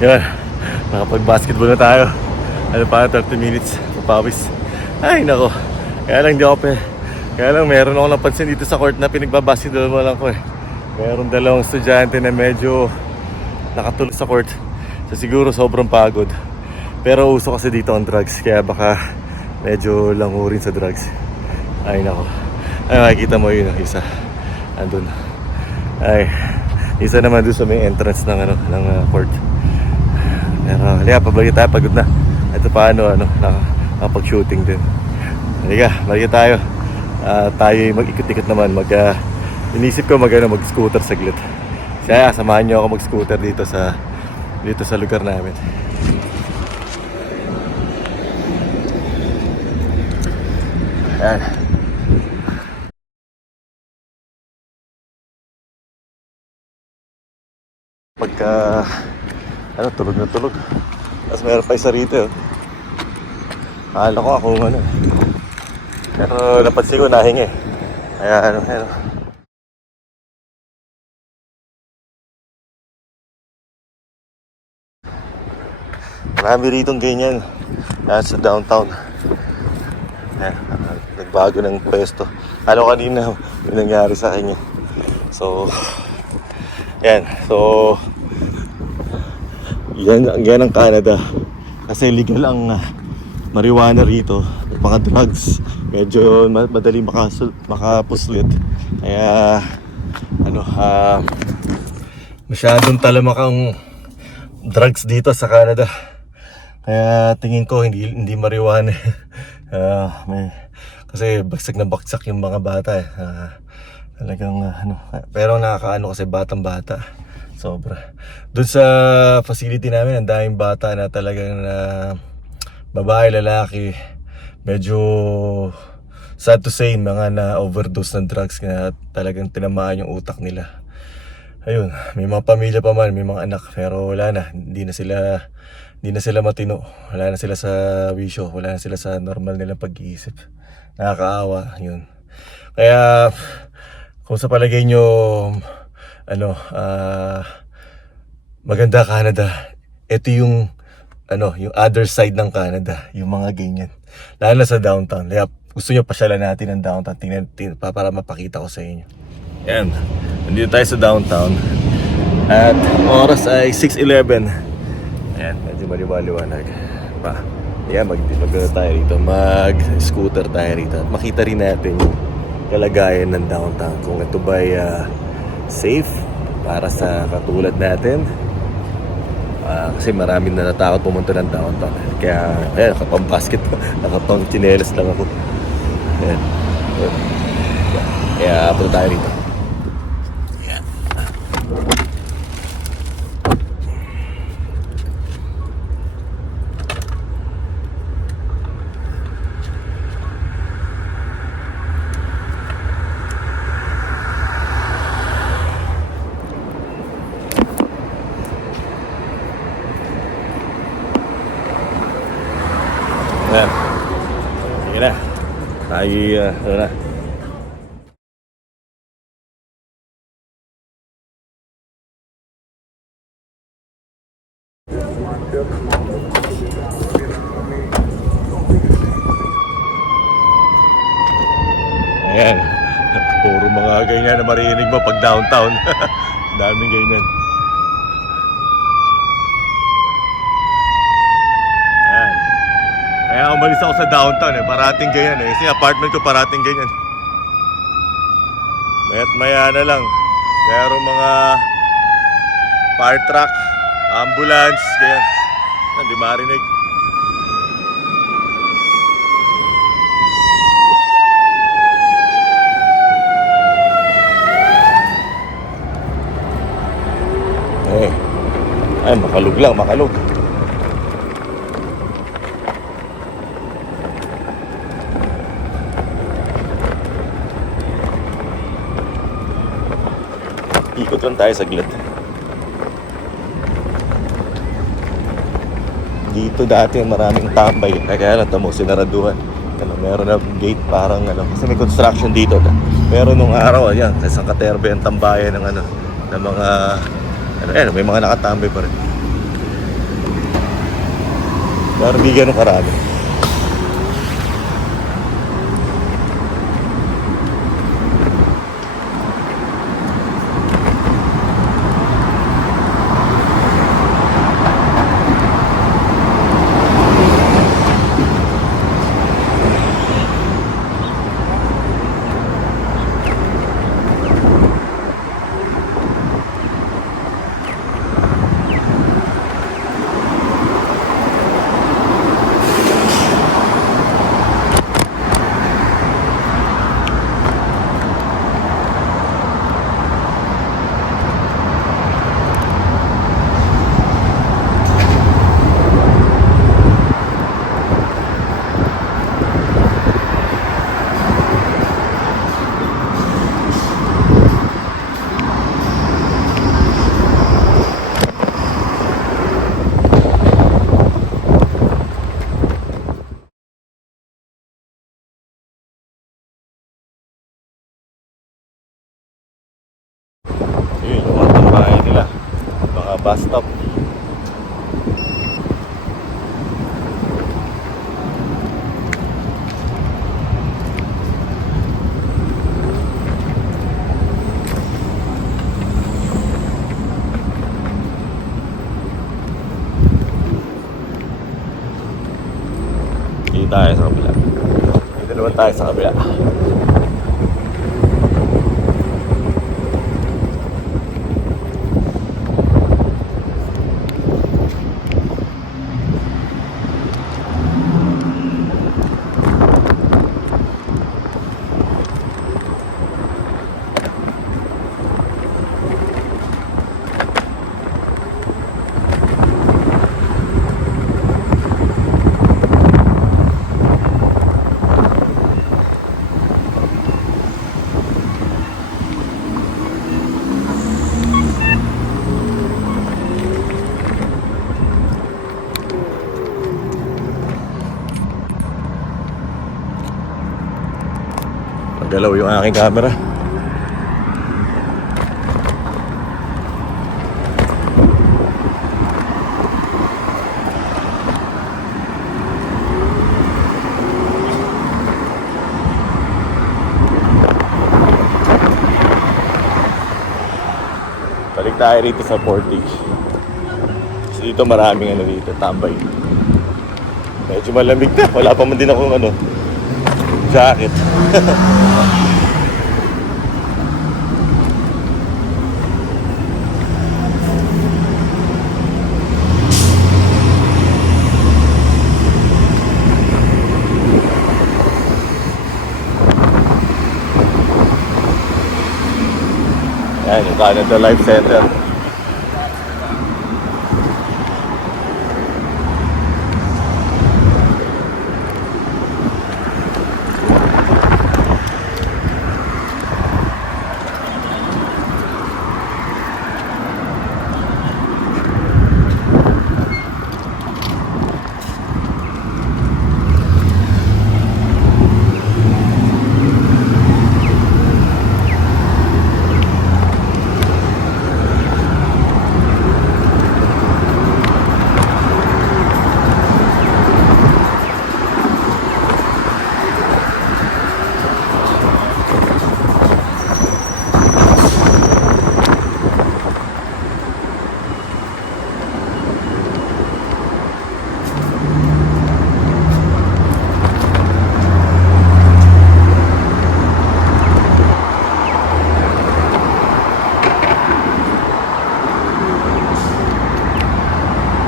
Yun, nakapag-basketball na tayo. Ano pa, 30 minutes, papawis. Ay, nako. Kaya lang di ako pe. Kaya lang meron ako napansin dito sa court na pinagbabasketball mo lang ko eh. Meron dalawang estudyante na medyo nakatulog sa court. So siguro sobrang pagod. Pero uso kasi dito ang drugs, kaya baka medyo lango rin sa drugs. Ay, nako. Ay, makikita mo yun, isa. Andun. Ay, isa naman doon sa may entrance ng ano ng uh, court. Halika, pabalik tayo, pagod na. Ito pa ano, ano, nakapag-shooting din. Halika, balik tayo. Ah, tayo mag-ikot-ikot naman, mag ah, inisip ko mag ano, mag-scooter saglit. Kaya samahan niyo ako mag-scooter dito sa dito sa lugar namin. Ayan. Pagka ano, tulog na tulog. Tapos meron pa isa rito. oh. Akala ko ako ano. eh. Pero napansin ko nahingi. Kaya ano, ano. Marami rito ganyan. Yan sa downtown. Ayan, nagbago ng pwesto. Ano kanina, may nangyari sa akin yun. So, yan. So, yan, yan ang Canada. Kasi legal ang ah, marijuana rito. Mga drugs. Medyo ma- madali makasul- makapuslit. Kaya, ano, ah, masyadong talamak ang drugs dito sa Canada. Kaya tingin ko hindi hindi marijuana. Ah, may kasi bagsak na bagsak yung mga bata. eh. Ah, talagang ah, ano, pero nakakaano kasi batang bata. Sobra. Doon sa facility namin, ang daming bata na talagang na babae, lalaki. Medyo sad to say, mga na overdose ng drugs na talagang tinamaan yung utak nila. Ayun, may mga pamilya pa man, may mga anak, pero wala na, hindi na sila hindi na sila matino. Wala na sila sa wisyo, wala na sila sa normal nilang pag-iisip. Nakakaawa, yun. Kaya kung sa palagay nyo ano, ah maganda Canada. Ito yung ano, yung other side ng Canada, yung mga ganyan. Lalo na sa downtown. Kaya gusto nyo pasyalan natin ang downtown tingnan, tingnan, pa- para mapakita ko sa inyo. Yan. Nandito tayo sa downtown. At oras ay 6.11. Ayan, medyo maliwaliwanag pa. Ayan, mag, mag ano tayo rito, mag-scooter tayo rito. At makita rin natin yung kalagayan ng downtown. Kung ito ba ay ah, safe para sa katulad natin. Ah, kasi maraming natatakot pumunta ng downtown. Kaya, ayan, nakapang basket, nakapang chinelas lang ako. Ayan. Kaya, punta tayo rito. Ayan. Ayan. Sige na. Tayo, uh, ano na. Ayan. Puro mga ganyan na marinig mo pag downtown. Daming ganyan. Ayan. Kaya umalis ako sa downtown eh. Parating ganyan eh. Kasi apartment ko parating ganyan. Mayat maya na lang. Merong mga fire truck, ambulance, ganyan. Hindi marinig. Eh. Ay, makalug lang, makalug. Ikot lang tayo saglit. Dito dati maraming tambay. Kaya lang tamo sinaraduhan. Ano, meron na gate parang ano. Kasi may construction dito. Pero nung araw, ayan, sa Katerbe ang tambayan ng ano, ng mga, ano, ayan, may mga nakatambay pa rin. Pero hindi ganun karami. Yun, yung mga tambahay nila. Mga bus stop. Dito tayo sa kabila. Dito naman tayo sa kabila. Yung aking camera. Balik tayo rito sa Portage. Kasi dito maraming ano dito, tambay. Medyo malamig na. Wala pa man din akong ano, jacket. Yan, yung Canada Life Center.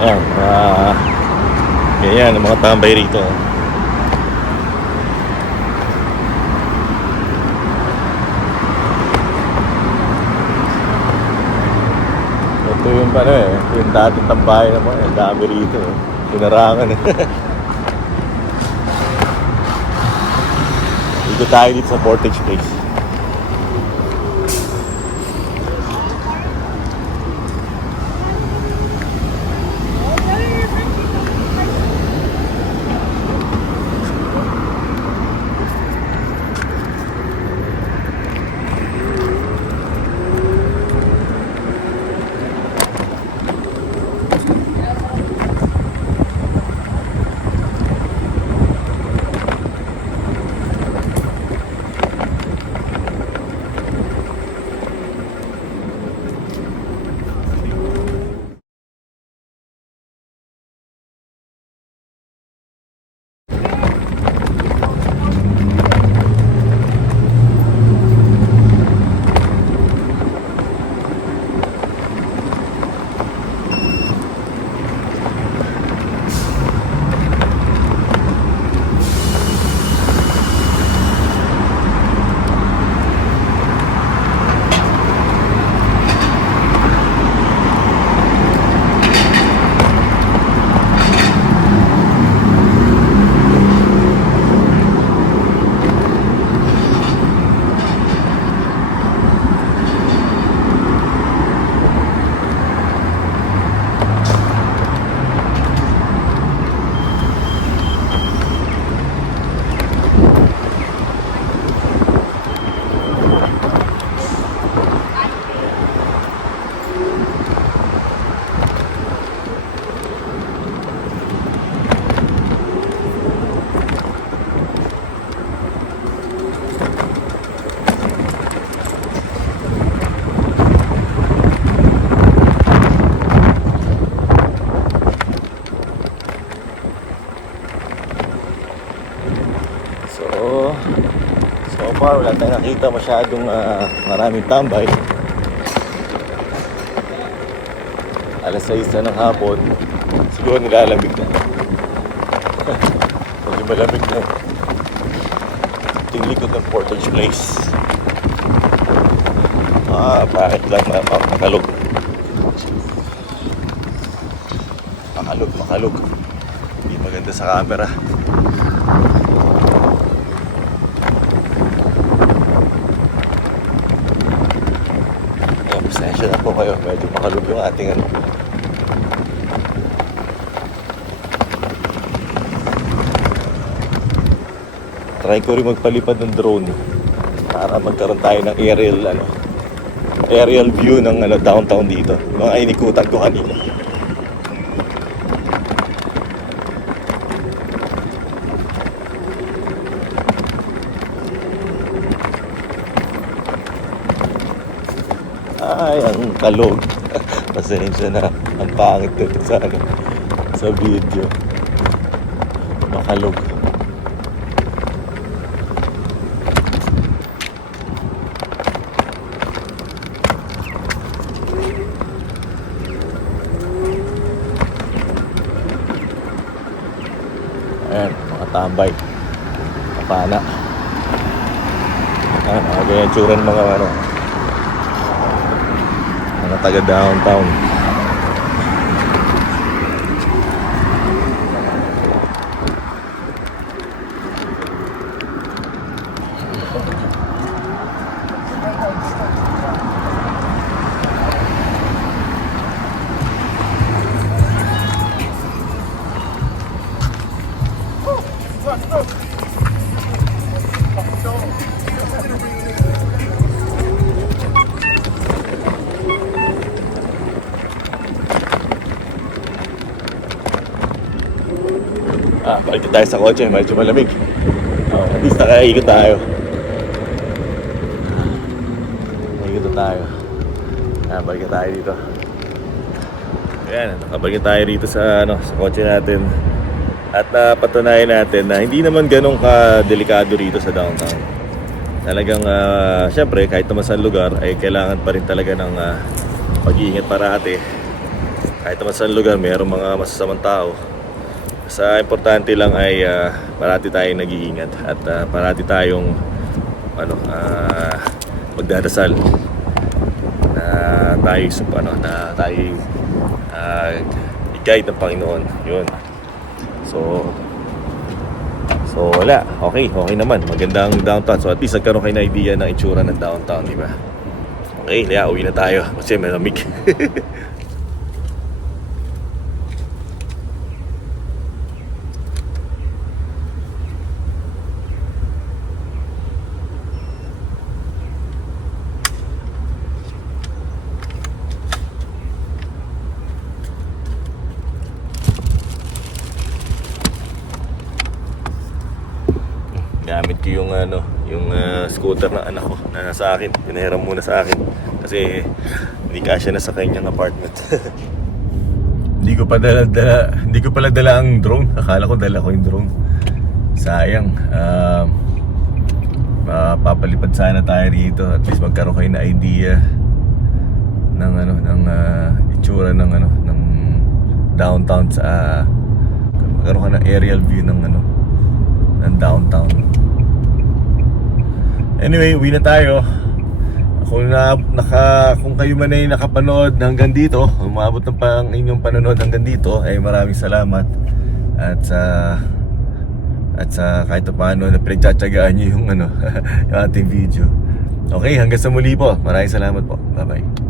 Ayan, ah, ganyan ang mga tambay rito. Ito yung ano eh, yung dating tambahay naman, ang dami rito. eh. Pinarangan eh. Dito tayo dito sa Portage Place. Tayong nakita masyadong ah, maraming tambay. Alas 6 na ng hapon, siguro nilalamig na. Medyo malamig na. Ito yung likod ng Portage Place. Ah, bakit lang ma- makalog? Makalog, makalog. Hindi maganda sa camera. Oh, pasensya na po kayo. Medyo makalog yung ating ano. Try ko rin magpalipad ng drone para magkaroon tayo ng aerial ano aerial view ng ano downtown dito. Mga inikutan ko kanina. Ay, ang kalog. Pasensya na. Ang pangit nito sa ano, sa video. Makalog. Ayan, mga tambay. Kapana. Ayan, mga ganyan tsura ng mga ano, mga taga downtown. Na tayo sa kotse, medyo malamig. Oh, at least nakaikot tayo. Ikot na tayo. Ah, balik na tayo dito. Ayan, nakabalik na tayo dito sa, ano, sa kotse natin. At napatunayan natin na hindi naman ganun ka-delikado rito sa downtown. Talagang, ah, syempre, kahit naman sa lugar, ay kailangan pa rin talaga ng ah, pag-iingat parati. Kahit naman sa lugar, mayroong mga masasamang tao. Sa importante lang ay ah, parati tayong nag-iingat at ah, parati tayong ano, ah, magdadasal na tayo sup- ano, na tayo uh, i-guide ng Panginoon. 'Yun. So So wala, okay, okay naman. Magandang downtown. So at least nagkaroon kayo ng idea ng itsura ng downtown, di ba? Okay, kaya uwi na tayo kasi malamig. gamit ko yung ano, yung ah, scooter ng anak ko na nasa akin. Pinahiram muna sa akin kasi hindi kasya na sa kanyang apartment. hindi ko pa dala, dala, hindi ko pala dala ang drone. Akala ko dala ko yung drone. Sayang. Um, mapapalipad sana tayo rito. At least magkaroon kayo na idea ng ano ng ah, itsura ng ano ng downtown sa ah, magkaroon ka ng aerial view ng ano ng downtown. Anyway, uwi na tayo. Kung na, naka, kung kayo man ay nakapanood hanggang dito, umabot ng pang inyong panonood hanggang dito, ay maraming salamat. At sa at sa kahit pa paano na pinagtsatsagaan niyo yung ano, yung ating video. Okay, hanggang sa muli po. Maraming salamat po. Bye-bye.